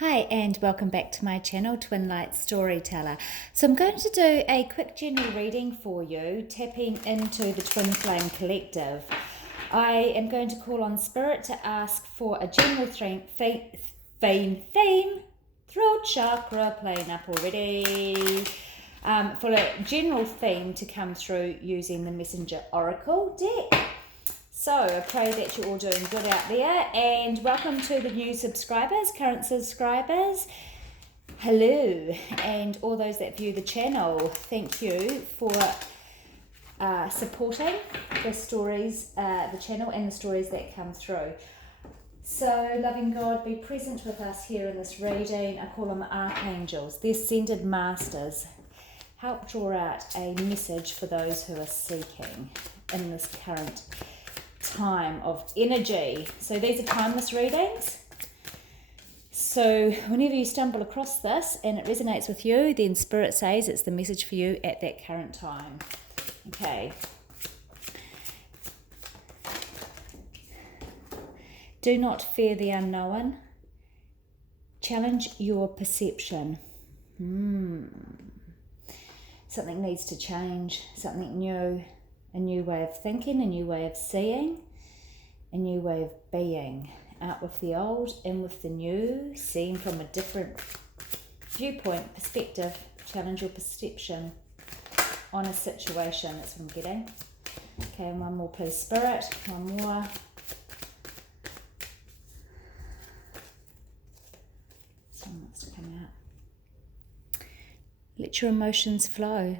Hi and welcome back to my channel, Twin Light Storyteller. So I'm going to do a quick general reading for you, tapping into the Twin Flame Collective. I am going to call on Spirit to ask for a general theme, throat chakra playing up already, for a general theme to come through using the Messenger Oracle deck. So I pray that you're all doing good out there, and welcome to the new subscribers, current subscribers. Hello, and all those that view the channel, thank you for supporting the stories, the channel and the stories that come through. So, loving God, be present with us here in this reading. I call them archangels. They're ascended masters. Help draw out a message for those who are seeking in this current time of energy. So these are timeless readings. So whenever you stumble across this and it resonates with you, then Spirit says it's the message for you at that current time. Okay. Do not fear the unknown. Challenge your perception. Something needs to change, something new. A new way of thinking, a new way of seeing, a new way of being. Out with the old, in with the new, seen from a different viewpoint, perspective. Challenge your perception on a situation. That's what I'm getting. Okay, and one more please, Spirit. One more. Someone wants to come out. Let your emotions flow.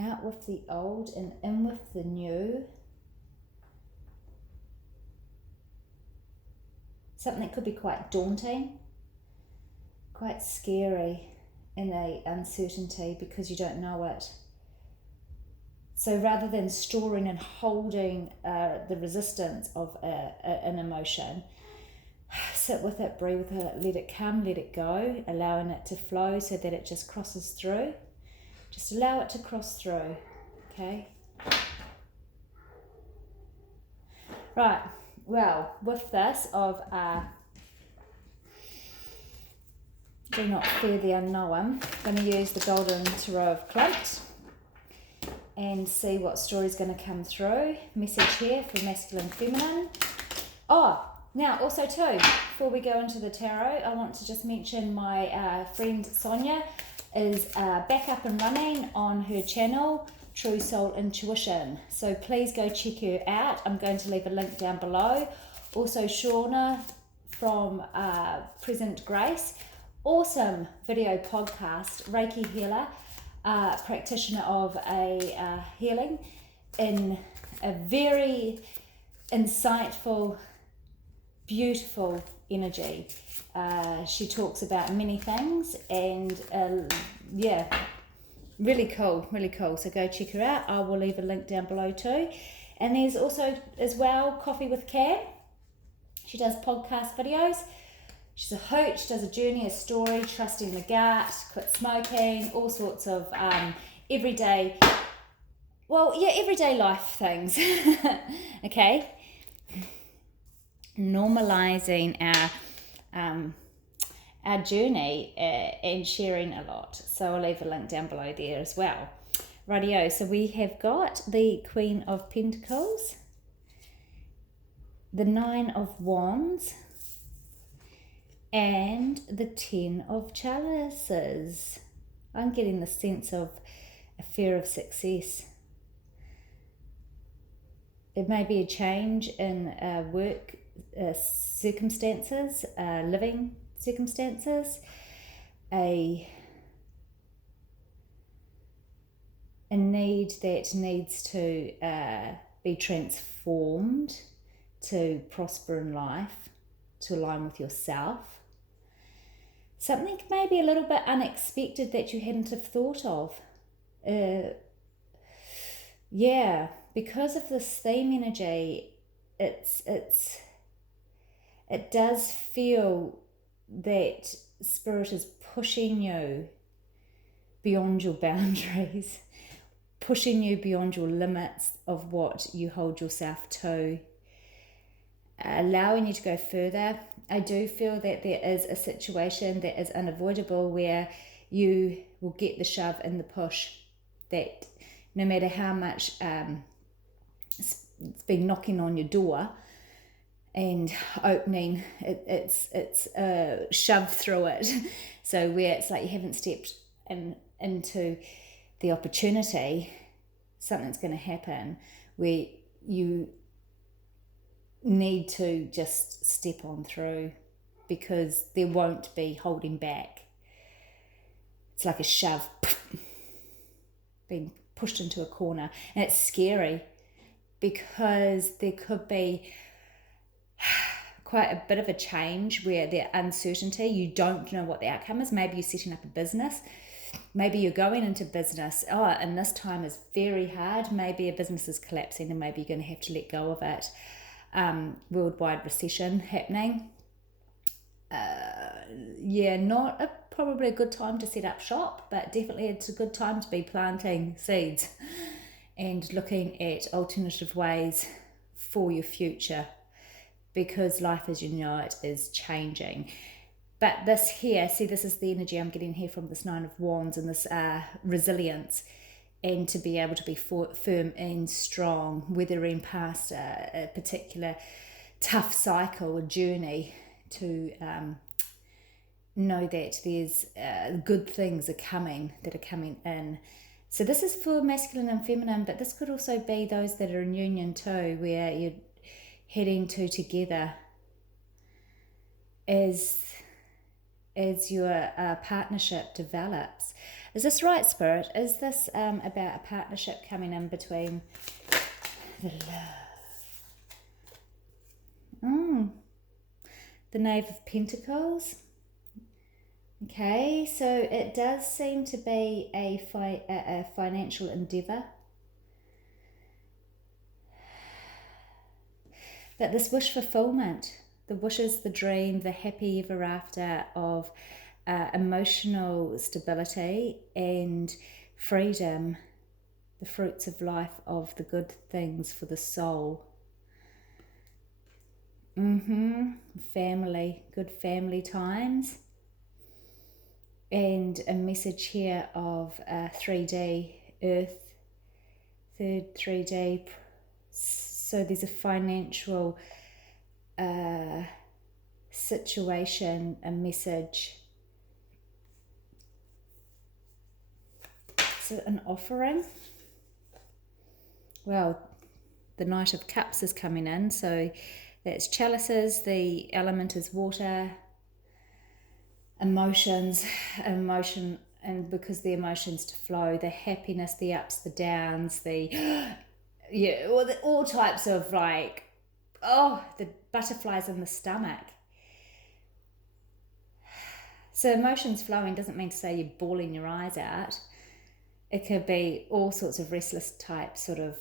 Out with the old and in with the new. Something that could be quite daunting, quite scary in a uncertainty because you don't know it. So rather than storing and holding the resistance of an emotion, sit with it, breathe with it, let it come, let it go, allowing it to flow so that it just crosses through. Just allow it to cross through, okay? Right, well, with this of do not fear the unknown, I'm going to use the Golden Tarot of Klimt and see what story is going to come through. Message here for masculine, feminine. Oh, now also too, before we go into the tarot, I want to just mention my friend Sonia is back up and running on her channel, True Soul Intuition. So please go check her out. I'm going to leave a link down below. Also Shauna from Present Grace. Awesome video podcast, Reiki healer, practitioner of a healing in a very insightful, beautiful energy. She talks about many things and yeah, really cool. So go check her out. I will leave a link down below too. And there's also as well Coffee with Cam. She does podcast videos. She's a hoot, does a journey, a story, trusting the gut, quit smoking, all sorts of everyday life things. Okay. Normalizing our journey and sharing a lot. So I'll leave a link down below there as well. Rightio, so we have got the Queen of Pentacles, the Nine of Wands, and the Ten of Chalices. I'm getting the sense of a fear of success. It may be a change in work circumstances, living circumstances, a need that needs to be transformed to prosper in life, to align with yourself. Something maybe a little bit unexpected that you hadn't have thought of. Because of this theme energy, it does feel that Spirit is pushing you beyond your boundaries, pushing you beyond your limits of what you hold yourself to. allowing you to go further. I do feel that there is a situation that is unavoidable where you will get the shove and the push, that no matter how much it's been knocking on your door and opening, it's a shove through it. So where it's like you haven't stepped into the opportunity, something's going to happen where you need to just step on through, because there won't be holding back. It's like a shove, being pushed into a corner, and it's scary because there could be quite a bit of a change where there uncertainty, you don't know what the outcome is. Maybe you're setting up a business, maybe you're going into business, and this time is very hard, maybe a business is collapsing and maybe you're going to have to let go of it. Worldwide recession happening. Not probably a good time to set up shop, but definitely it's a good time to be planting seeds and looking at alternative ways for your future, because life as you know it is changing. But this here, see, this is the energy I'm getting here from this Nine of Wands and this resilience, and to be able to be firm and strong, weathering past a particular tough cycle or journey, to know that there's good things that are coming in. So this is for masculine and feminine, but this could also be those that are in union too, where you're heading to together as your partnership develops. Is this right, Spirit? Is this about a partnership coming in between the love? The Knave of Pentacles. Okay, so it does seem to be a financial endeavour. But this wish fulfillment, the wishes, the dream, the happy ever after of emotional stability and freedom, the fruits of life, of the good things for the soul. Family, good family times. And a message here of 3D, Earth, third 3D. So there's a financial situation, a message. So an offering. Well, the Knight of Cups is coming in, so that's chalices, the element is water, emotion, and because the emotions to flow, the happiness, the ups, the downs, all types of the butterflies in the stomach. So emotions flowing doesn't mean to say you're bawling your eyes out. It could be all sorts of restless type, sort of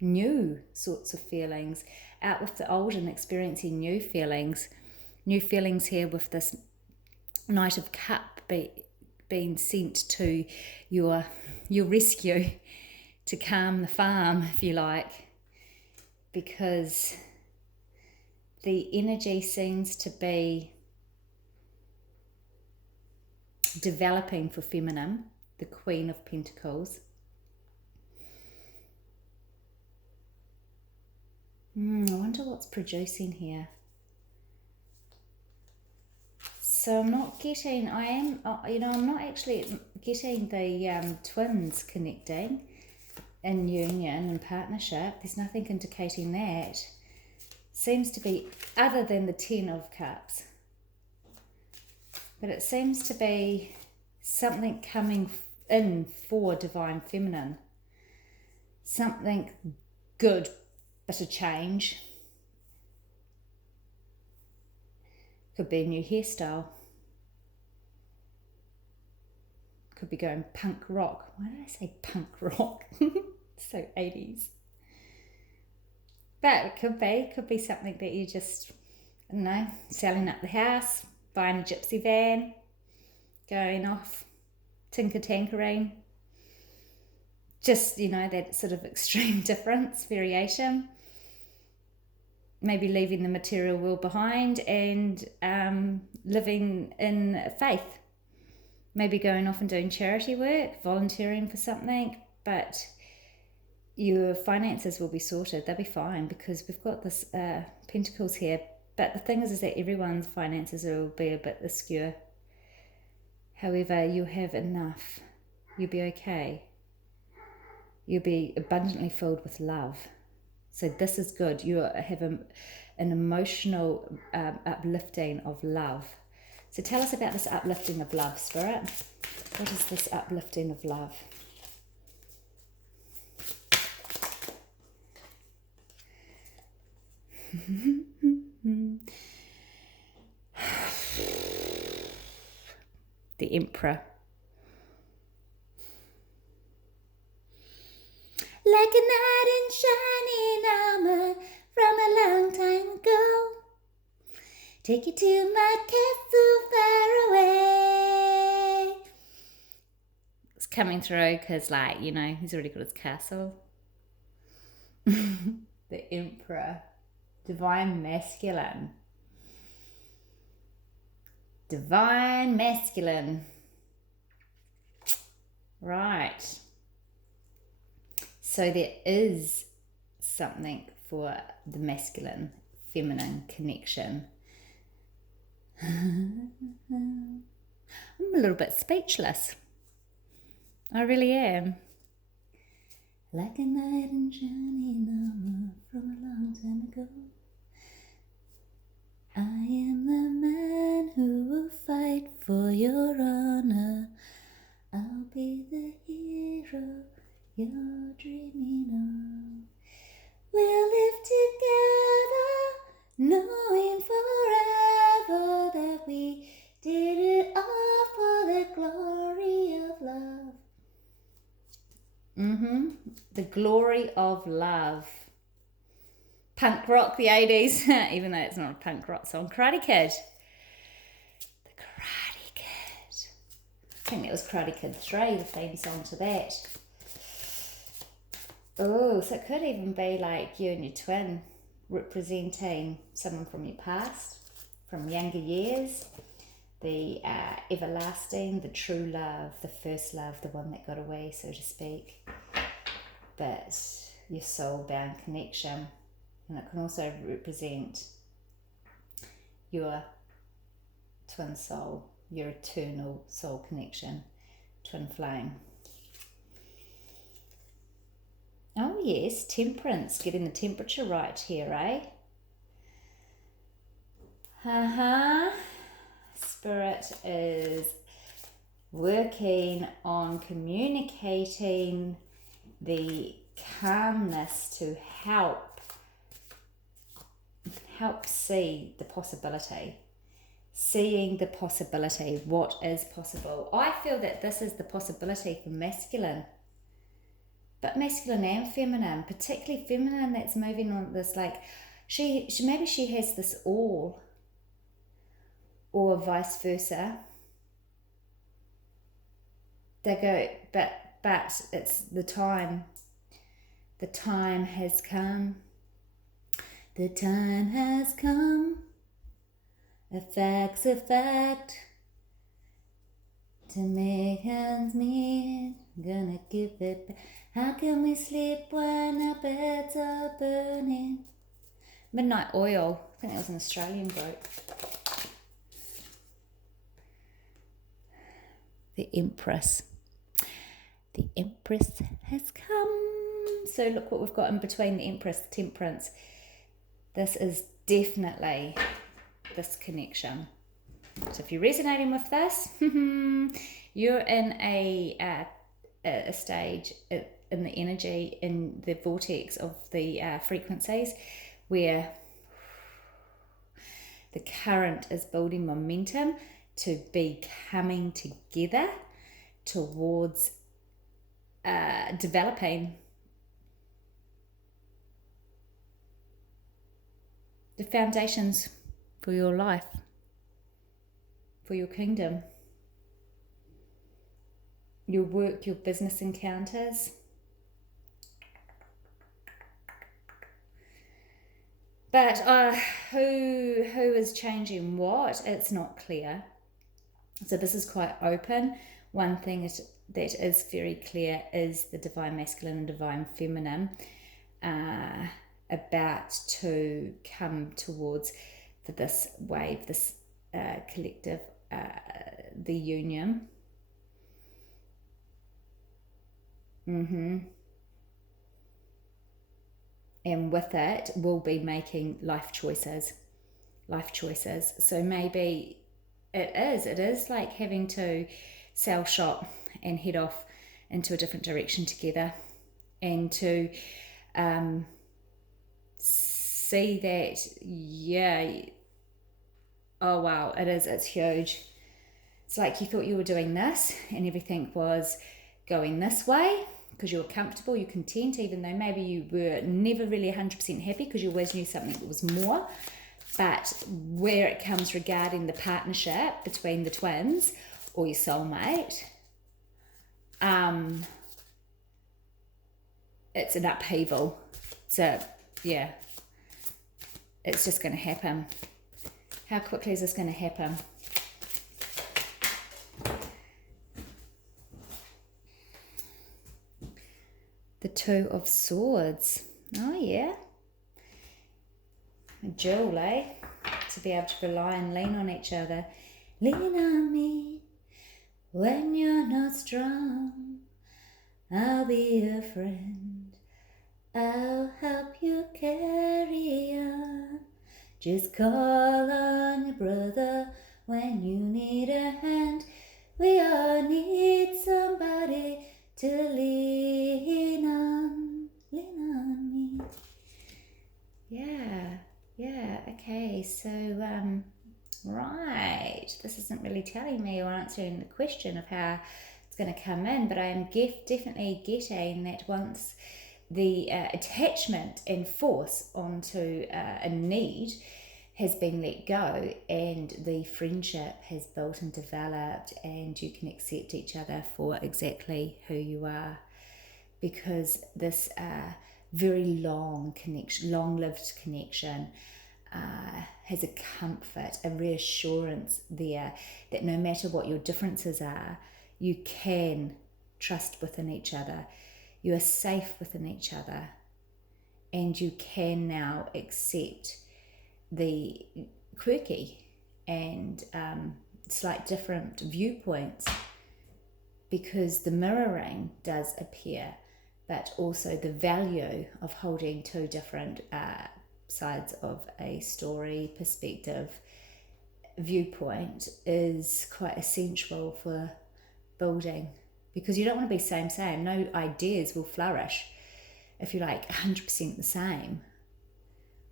new sorts of feelings, out with the old and experiencing new feelings here with this Knight of Cup being sent to your rescue to calm the farm, if you like, because the energy seems to be developing for feminine, the Queen of Pentacles. I wonder what's producing here. So I'm not getting, I'm not actually getting the twins connecting in union and partnership. There's nothing indicating that. Seems to be, other than the 10 of Cups. But it seems to be something coming in for Divine Feminine. Something good, but a change. Could be a new hairstyle. Could be going punk rock. Why did I say punk rock? So 80s. But it could be something that you just, I don't know, selling up the house, buying a gypsy van, going off, tinker-tankering. Just, that sort of extreme difference, variation. maybe leaving the material world behind and living in faith. Maybe going off and doing charity work, volunteering for something, but your finances will be sorted. They'll be fine because we've got this Pentacles here. But the thing is that everyone's finances will be a bit askew. However, you'll have enough. You'll be okay. You'll be abundantly filled with love. So this is good. You have an emotional uplifting of love. So tell us about this uplifting of love, Spirit. What is this uplifting of love? The Emperor. Like a knight in shining armor from a long time ago. Take you to my castle far away. It's coming through because, like, you know, he's already got his castle. The Emperor. Divine Masculine. Divine Masculine. Right. So there is something for the masculine, feminine connection. I'm a little bit speechless. I really am. Like a knight in shining armor from a long time ago. I am the man who will fight for your honor. I'll be the hero you're dreaming of. We'll live together, knowing forever that we did it all for the glory of love. The glory of love. Punk rock, the 80s, even though it's not a punk rock song. Karate Kid. The Karate Kid. I think that was Karate Kid 3, the theme song to that. Oh, so it could even be like you and your twin representing someone from your past, from younger years. The everlasting, the true love, the first love, the one that got away, so to speak. But your soul-bound connection. And it can also represent your twin soul, your eternal soul connection, twin flame. Oh yes, temperance, getting the temperature right here, eh? Spirit is working on communicating the calmness to help see the possibility. Seeing the possibility, what is possible. I feel that this is the possibility for masculine. But masculine and feminine, particularly feminine that's moving on this, like, she maybe she has this all, or vice versa. They go, but it's the time. The time has come. The time has come. A fact's a fact. To make hands meet, gonna give it back. How can we sleep when our beds are burning? Midnight Oil. I think that was an Australian group. The Empress. The Empress has come. So look what we've got in between the Empress, Temperance. This is definitely this connection. So if you're resonating with this, you're in a stage in the energy, in the vortex of the frequencies where the current is building momentum to be coming together towards developing the foundations for your life, for your kingdom, your work, your business encounters. But who is changing what? It's not clear. So this is quite open. One thing that is very clear is the divine masculine and divine feminine about to come towards for this wave, this collective, the union. And with it, we'll be making life choices. So maybe it is like having to sell shop and head off into a different direction together, and to see that, yeah, oh wow, it's huge. It's like you thought you were doing this and everything was going this way because you were comfortable, you're content, even though maybe you were never really 100% happy because you always knew something that was more. But where it comes regarding the partnership between the twins or your soulmate, it's an upheaval. So, yeah, it's just going to happen. How quickly is this going to happen? The Two of Swords. Oh, yeah. A jewel, eh? To be able to rely and lean on each other. Lean on me when you're not strong. I'll be a friend. I'll help you carry on. Just call on your brother when you need a hand. We all need somebody to lean on. Lean on me. Yeah, okay, so, right, this isn't really telling me or answering the question of how it's going to come in, but I am definitely getting that once the attachment and force onto a need has been let go and the friendship has built and developed and you can accept each other for exactly who you are, because this very long connection, long-lived connection has a comfort, a reassurance there that no matter what your differences are, you can trust within each other, you are safe within each other, and you can now accept the quirky and slight different viewpoints, because the mirroring does appear, but also the value of holding two different sides of a story, perspective, viewpoint is quite essential for building, because you don't want to be same. No ideas will flourish if you're like 100% the same.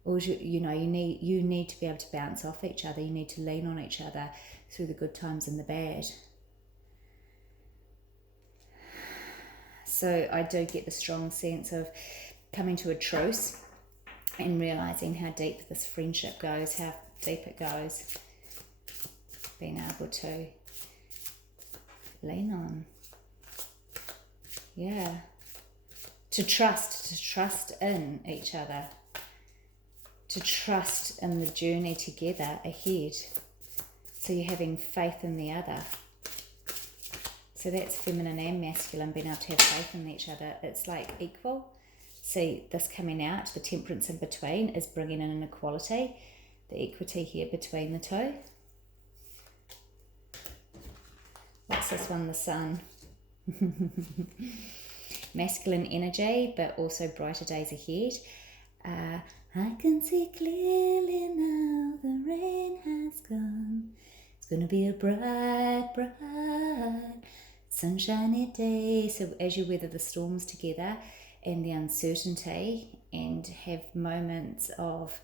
Or you need to be able to bounce off each other. You need to lean on each other through the good times and the bad. So I do get the strong sense of coming to a truce and realizing how deep this friendship goes, how deep it goes. Being able to lean on. Yeah. To trust in each other. To trust in the journey together ahead. So you're having faith in the other. So that's feminine and masculine, being able to have faith in each other. It's like equal. See, this coming out, the temperance in between is bringing in an equality, the equity here between the two. What's this one? The sun. Masculine energy, but also brighter days ahead. I can see clearly now the rain has gone. It's going to be a bright, sunshiny day. So as you weather the storms together and the uncertainty and have moments of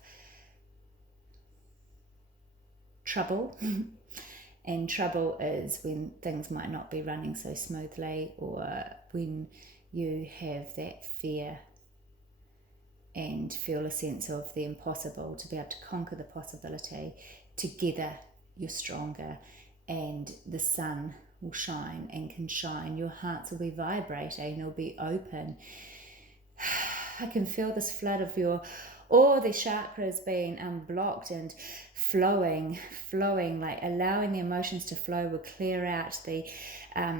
trouble, and trouble is when things might not be running so smoothly, or when you have that fear and feel a sense of the impossible, to be able to conquer the possibility. Together you're stronger, and the sun will shine and can shine. Your hearts will be vibrating, you'll be open. I can feel this flood of your or the chakras being unblocked and flowing, like allowing the emotions to flow will clear out the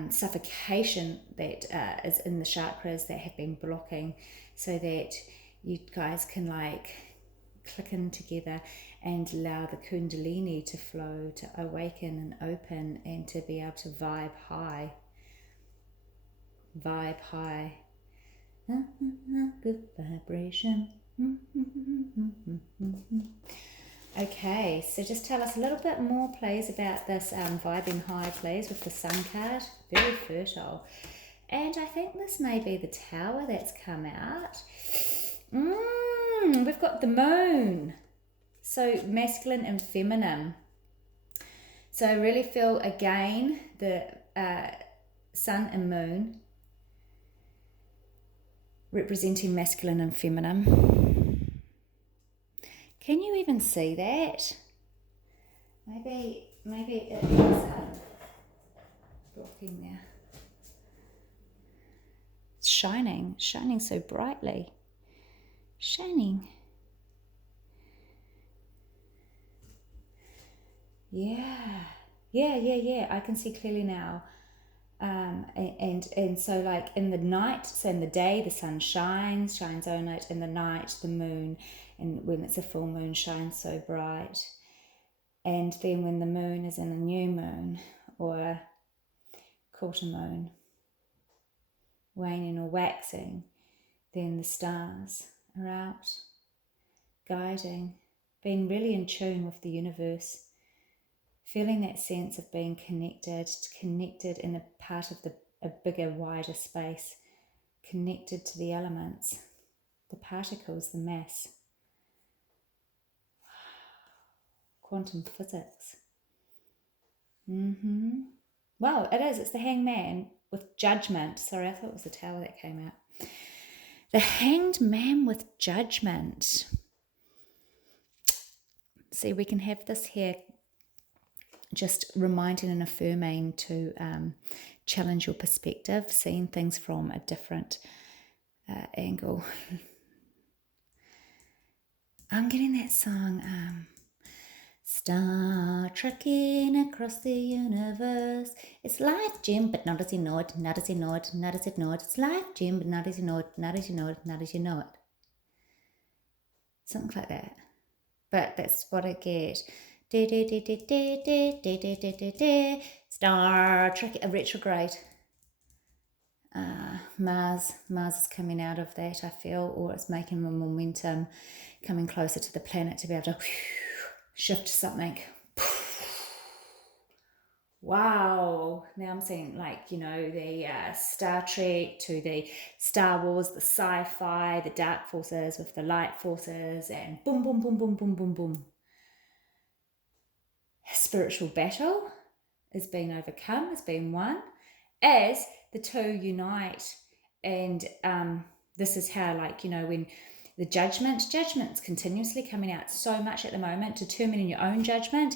suffocation that is in the chakras that have been blocking, so that you guys can like click in together and allow the kundalini to flow, to awaken and open, and to be able to vibe high. Good vibration. Okay, so just tell us a little bit more, please, about this vibing high, please, with the sun card. Very fertile. And I think this may be the tower that's come out. We've got the moon. So masculine and feminine. So I really feel, again, the sun and moon representing masculine and feminine. Can you even see that? Maybe it is blocking there. It's shining so brightly. Shining. Yeah. I can see clearly now. And so like in the night, so in the day the sun shines only. In the night the moon, and when it's a full moon, shines so bright. And then when the moon is in a new moon or a quarter moon, waning or waxing, then the stars are out, guiding, being really in tune with the universe, feeling that sense of being connected in a part of a bigger, wider space, connected to the elements, the particles, the mass. Quantum physics. Well, it is. It's the hangman with judgment. Sorry, I thought it was the tower that came out. The hanged man with judgment. See, we can have this here just reminding and affirming to challenge your perspective, seeing things from a different angle. I'm getting that song, Star trekking across the universe. It's life, Jim, but not as you know it, not as you know it, not as you know it. It's life, Jim, but not as you know it, not as you know it, not as you know it. Something like that. But that's what I get. Star Trek, a retrograde. Mars is coming out of that, I feel, or it's making a momentum, coming closer to the planet to be able to shift something. Wow. Now I'm seeing the Star Trek to the Star Wars, the sci-fi, the dark forces with the light forces, and boom, boom, boom, boom, boom, boom, boom. Spiritual battle is being overcome, is being won as the two unite. And this is how, when the judgment's continuously coming out so much at the moment, determining your own judgment,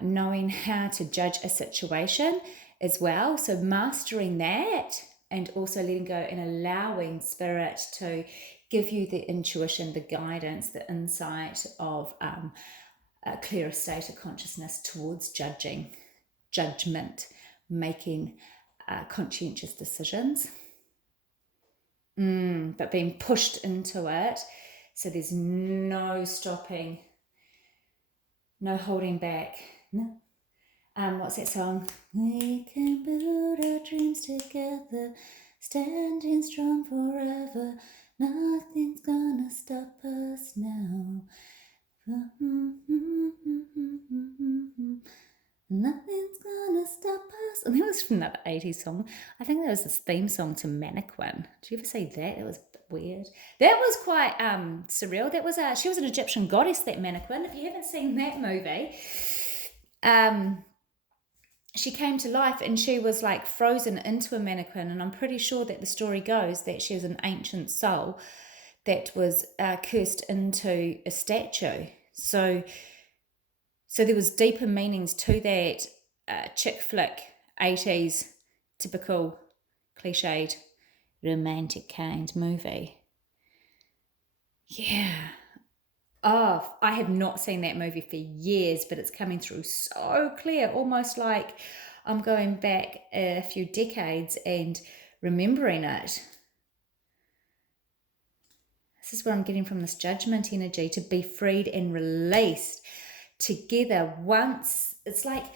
knowing how to judge a situation as well. So mastering that, and also letting go and allowing spirit to give you the intuition, the guidance, the insight of a clearer state of consciousness towards judgment, making conscientious decisions. But being pushed into it, so there's no stopping, no holding back. No. What's that song? We can build our dreams together, standing strong forever. Nothing's gonna stop us now. Nothing's gonna stop us. And that was from that 80s song. I think that was this theme song to Mannequin. Did you ever see that? That was a bit weird. That was quite surreal. That was she was an Egyptian goddess, that Mannequin. If you haven't seen that movie, she came to life and she was like frozen into a mannequin. And I'm pretty sure that the story goes that she was an ancient soul that was cursed into a statue. So there was deeper meanings to that chick flick, 80s, typical cliched romantic kind movie. Yeah, Oh, I have not seen that movie for years, but it's coming through so clear, almost like I'm going back a few decades and remembering it. This is what I'm getting from this judgment energy, to be freed and released together once. It's like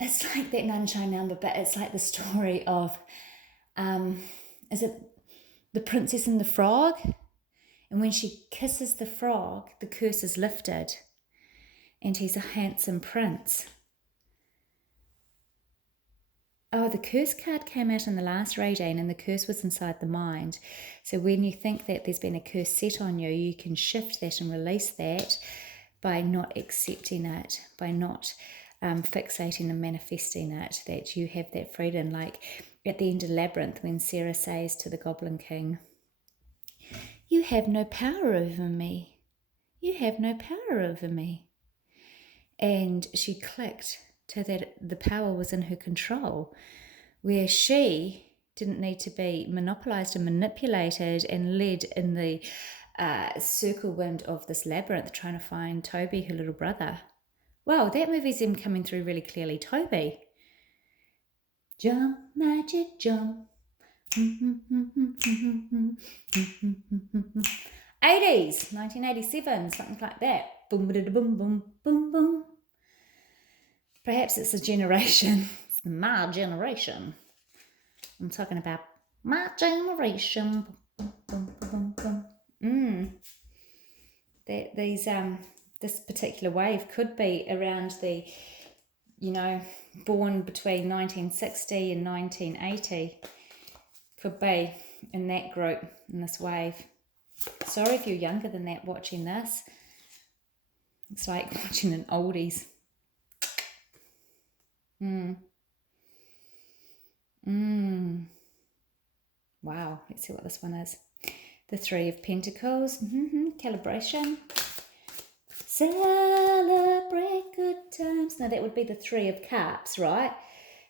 that Nunshine number, but it's like the story of, is it The Princess and the Frog? And when she kisses the frog, the curse is lifted, and he's a handsome prince. Oh, the curse card came out in the last reading, and the curse was inside the mind. So when you think that there's been a curse set on you, you can shift that and release that by not accepting it, by not fixating and manifesting it, that you have that freedom. Like at the end of Labyrinth, when Sarah says to the Goblin King, "You have no power over me. You have no power over me." And she clicked to that the power was in her control, where she didn't need to be monopolized and manipulated and led in the circle wind of this labyrinth, trying to find Toby, her little brother. Wow, that movie's him coming through really clearly. Toby. Jump, magic, jump. 80s, 1987, something like that. Boom, boom, boom, boom, boom, boom. Perhaps it's a generation. It's my generation. I'm talking about my generation. Boom, boom, boom, boom. This particular wave could be around the, born between 1960 and 1980. Could be in that group, in this wave. Sorry if you're younger than that watching this. It's like watching an oldies. Wow, let's see what this one is. The Three of Pentacles. Calibration. Celebrate good times. Now that would be the Three of Cups, right?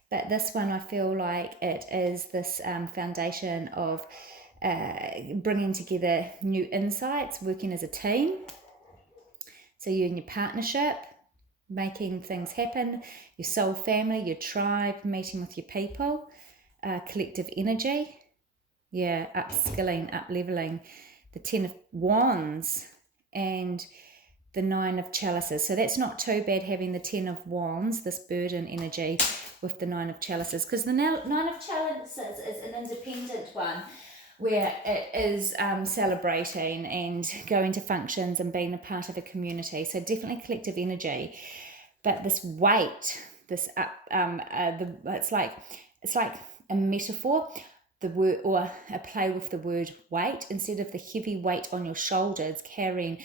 But this one, I feel like it is this foundation of bringing together new insights, working as a team. So you and your partnership, making things happen, your soul family, your tribe, meeting with your people, collective energy. Yeah, upskilling, up-leveling. The Ten of Wands and the Nine of Chalices. So that's not too bad, having the Ten of Wands, this burden energy, with the Nine of Chalices, because the Nine of Chalices is an independent one, where it is celebrating and going to functions and being a part of a community. So definitely collective energy. But this weight, it's like a metaphor, the word, or a play with the word weight. Instead of the heavy weight on your shoulders carrying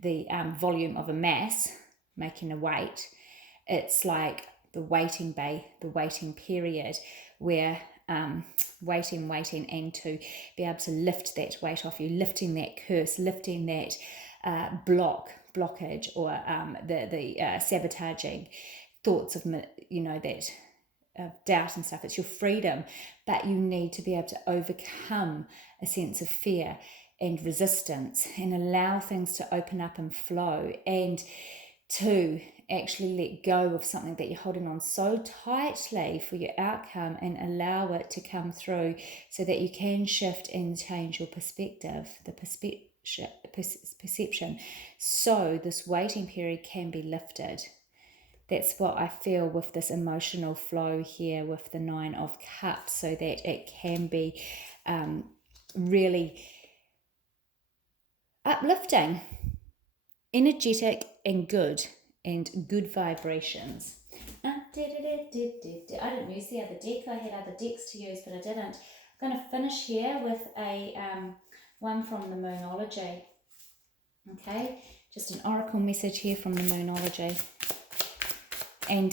the volume of a mass, making a weight, it's like the waiting bay, the waiting period, where waiting, and to be able to lift that weight off you, lifting that curse, lifting that blockage, or the sabotaging thoughts of, that doubt and stuff. It's your freedom, but you need to be able to overcome a sense of fear and resistance and allow things to open up and flow, and to actually let go of something that you're holding on so tightly for your outcome, and allow it to come through, so that you can shift and change your perspective, the perception, so this waiting period can be lifted. That's what I feel with this emotional flow here with the Nine of Cups, so that it can be really uplifting, energetic, and good vibrations. I didn't use the other deck. I had other decks to use, but I didn't. I'm going to finish here with a one from the Moonology. Okay, just an oracle message here from the Moonology. And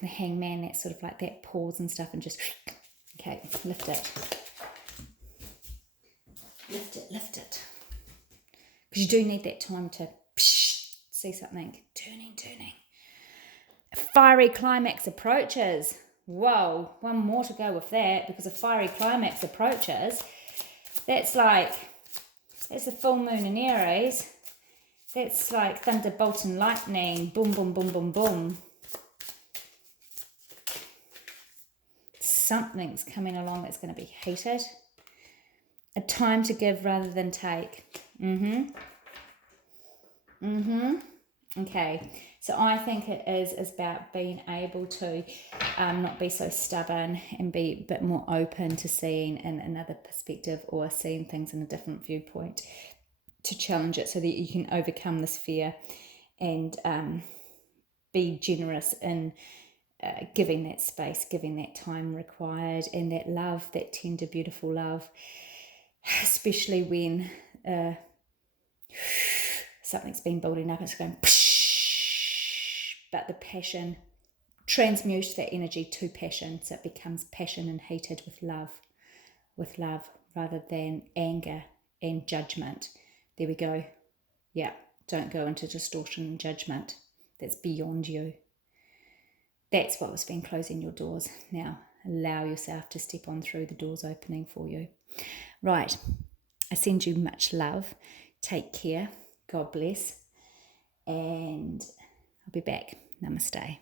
the Hangman, that's sort of like that pause and stuff, and just, okay, lift it. Lift it. Because you do need that time to see something turning. A fiery climax approaches. Whoa, one more to go with that, because a fiery climax approaches. That's the full moon in Aries. That's like thunderbolt and lightning. Boom, boom, boom, boom, boom. Something's coming along that's going to be heated. A time to give rather than take. Okay, so I think it is about being able to not be so stubborn and be a bit more open to seeing in another perspective or seeing things in a different viewpoint, to challenge it so that you can overcome this fear and be generous in giving that space, giving that time required, and that love, that tender, beautiful love, especially when something's been building up, it's going, but the passion, transmutes that energy to passion, so it becomes passion and heated with love rather than anger and judgment. There we go. Yeah, don't go into distortion and judgment. That's beyond you. That's what was been closing your doors. Now allow yourself to step on through the doors opening for you. Right, I send you much love. Take care. God bless. And I'll be back. Namaste.